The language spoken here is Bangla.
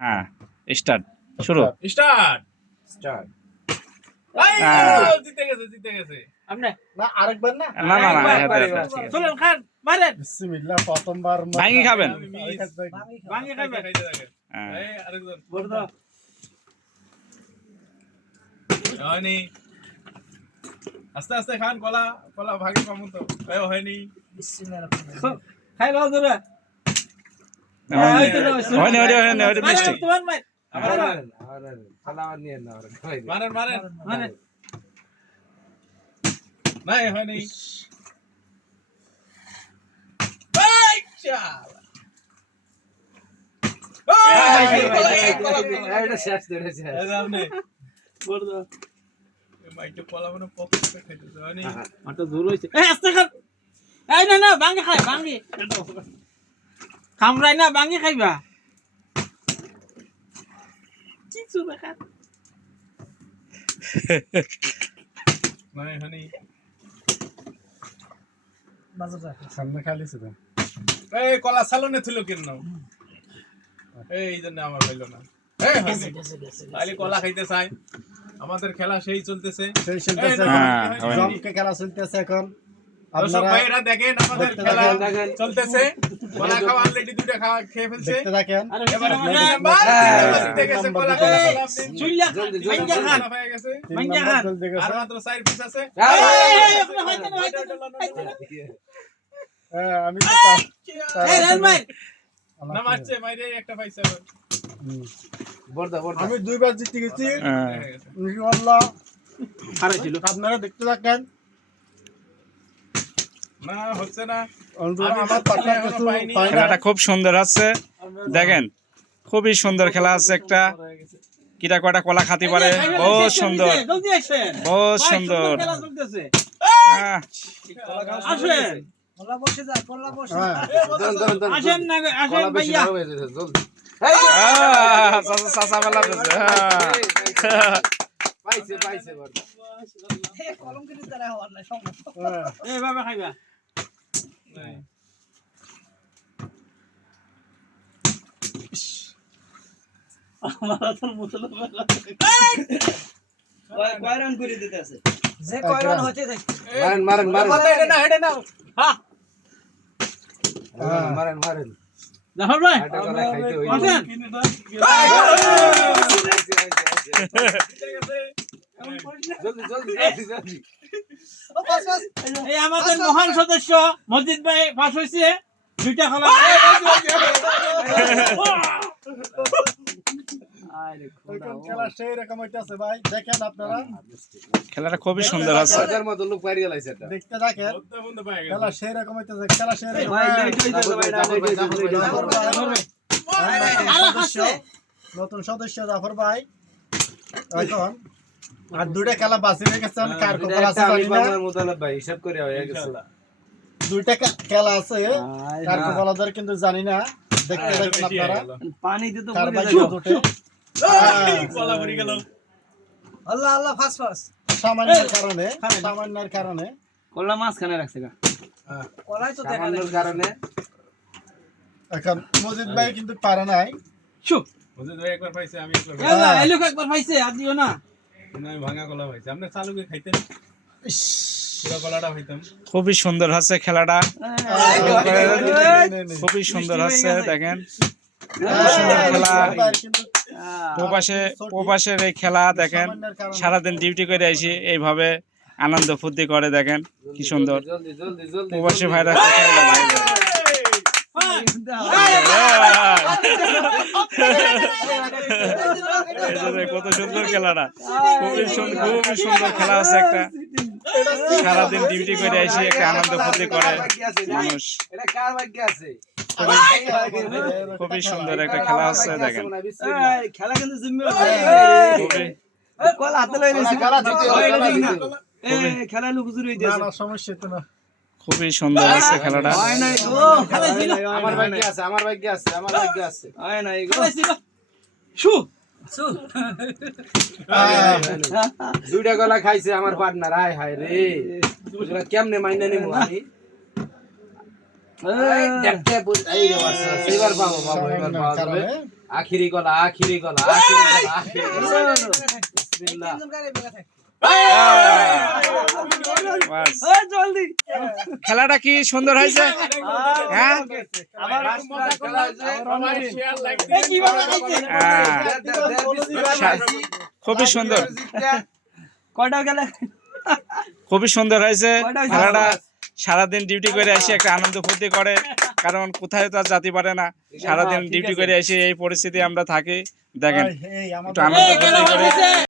হ্যাঁ, স্টার্ট, শুরু। Start start. জিতে গেছে জিতে গেছে। আপনি না আরেকবার না? না না না, আরেকবার, এটা ঠিক আছে। চলুন খান মারেন। বিসমিল্লাহ, প্রথমবার ভাঙি খাবেন? আমি মিস ভাঙি খাবেন। খাইতে থাকে। হ্যাঁ। এই আরেকজন বড় দাও। হয়নি। আস্তে আস্তে খান, কলা কলা ভাগে পাবো তো। এই হয়নি। খাই লও ধরে। হয়নি, হয়নি, মিস্টেক। তোমার মার। আমার ফালাওয়ার নিয়ে না ওরা খাই দে। মারেন মারেন। মারেন। নাই হয়নি। এই চাল। এটা শেষ ধরেছে। এই সামনে। বড় দাও। এই মাইকে কলা মনে পকেটে খাইতেছে। হয়নি। মাথা জোর হইছে। এই আস্তে খান। এই না না ভাঙি খাই ভাঙি। কামড়াই না ভাঙি খাইবা। কিছু না খান। নাই হয়নি। সামনে খালিছে তো। এই কলা সালনে ছিল কেন? এই জন্য আমার হইল না। এই হয়নি। খালি কলা খাইতে চাই। আমাদের খেলা সেই চলতেছে। সেই চলতেছে হ্যাঁ, এখন। হয়নি। জমকে খেলা চলতেছে এখন। দর্শক আপনারা ভাইরা দেখেন আমাদের দেখতে খেলা থাকেন। চলতেছে। কলা খাওয়া অলরেডি দুইটা খাওয়া খেয়ে ফেলছে। দেখতে থাকেন। আরে এবারে ভিতরে দুই মারেন। নাম্বার, তিন নাম্বার জিতে গেছে, কলা কলা কলা আপনি। চুইলা জলদি, জলদি, ভাঙ্গা খান। কলা হয়ে গেছে। তিন ভাঙ্গা নাম্বার খান। জলদি আর গেছে। মাত্র 4 পিস আছে। এই আপনি হইতে না হইতে না। হ্যাঁ, আমি তো এই রান মার। না মারছে, মাইরে একটা পাইছে আবার। আমি দুইবার জিতে গেছি হ্যাঁ। হয়ে গেছে। ইনশাআল্লাহ। হারাইছিল। আপনারা দেখতে থাকেন। না হচ্ছে না। আমার পার্টনার কিছু পাই না। খেলাটা খুব সুন্দর আছে, দেখেন খুবই সুন্দর খেলা আছে একটা। কিটা কয়টা কলা খাতে পারে, বহুত সুন্দর, জলদি আসেন। বহুত ভাই, সুন্দর। খেলা চলতেছে। আহ, আসেন। হ্যাঁ, আসেন না আসেন ভাইয়া। চাচা বেলা দিছে, হ্যাঁ। হ্যাঁ। এই বাবা খাইবা। নাই। আমার তো মুতল কয় রান করে দিতে আছে। যে কয় রান হচ্ছে মারেন হেডে না হেডে নাও। হ্যাঁ জাফর ভাই আসেন। এই আমাদের মহান সদস্য মসজিদ ভাই পাস হয়েছে দুইটা খেলা। এখন খেলা সেই রকম হইতাছে ভাই, দেখেন আপনারা খেলাটা খুবই সুন্দর আছে। দেখতে থাকেন। বন্ধু বন্ধু পাই গেছে। খেলা সেই রকম হইতাছে, খেলা সেই রকম। নতুন সদস্য জাফর ভাই এখন আর দুইটা খেলা বাঁচি রেখেছে। কার কপাল আছে জানি না। ইনশাআল্লাহ। দুইটা খেলা আছে, কার কপাল আছে কিন্তু জানি না। দেখতে দেখেন আপনারা পানি দিতে কার পড়ে ভাগ্য যাবে। জোটে। এই কলা পড়ে গেল। সামান্যের কারণে কলা মাঝখানে রাখছে গা। এখন মজিদ ভাই কিন্তু পারে নাই। শু মজিদ ভাই একবার পাইছে, আমি একবার এই না এই লোক একবার পাইছে আর দিও না। না ভাঙা কলা পাইছে। আপনি চালুকে খাইতেন, ইস, পুরো কলাটা খাইতাম। খুবই সুন্দর আছে খেলাটা, খুবই সুন্দর আছে, দেখেন কত সুন্দর খেলা। কিন্তু প্রবাসের এই খেলা দেখেন, সারাদিন ডিউটি করে আইসি এইভাবে আনন্দ ফুর্তি করে, দেখেন কি সুন্দর। প্রবাসী ভাইরা কোথায় গেল? এই যে কত সুন্দর খেলাটা, খুবই সুন্দর খেলা আছে একটা। সারাদিন ডিউটি করে আইসি একটা আনন্দ ফুর্তি করে মানুষ। খুবই সুন্দর একটা খেলা আছে, দেখেন খেলা কিন্তু খুবই কলা হাতে লই নিছি। খেলা জিতে খেলা লোক জুড়ে না দিয়েছে। না, সমস্যা তো না। খুবই সুন্দর আছে খেলাটা। হয় নাই গো খেলা ছিল। হয় নাই গো খেলা ছিল। শু দুইটা গলা খাইছে আমার পার্টনার। হায় হায় রে, এগুলা কেমনে মাইনা নিমু আমি? দেখতে এবার পাবো, এবার পাওয়া যাবে। আখিরি গলা বিসমিল্লাহ। বাস। খেলাটা কি সুন্দর হয়েছে হ্যাঁ হ্যাঁ। খুবই সুন্দর খুবই সুন্দর হয়েছে খেলাটা। সারাদিন ডিউটি করে এসে একটা আনন্দ ফুর্তি করে, কারণ কোথায় তো আর যেতে পারে না, সারাদিন ডিউটি করে এসে এই পরিস্থিতি আমরা থাকি। দেখেন এই একটু আনন্দ ফুর্তি করে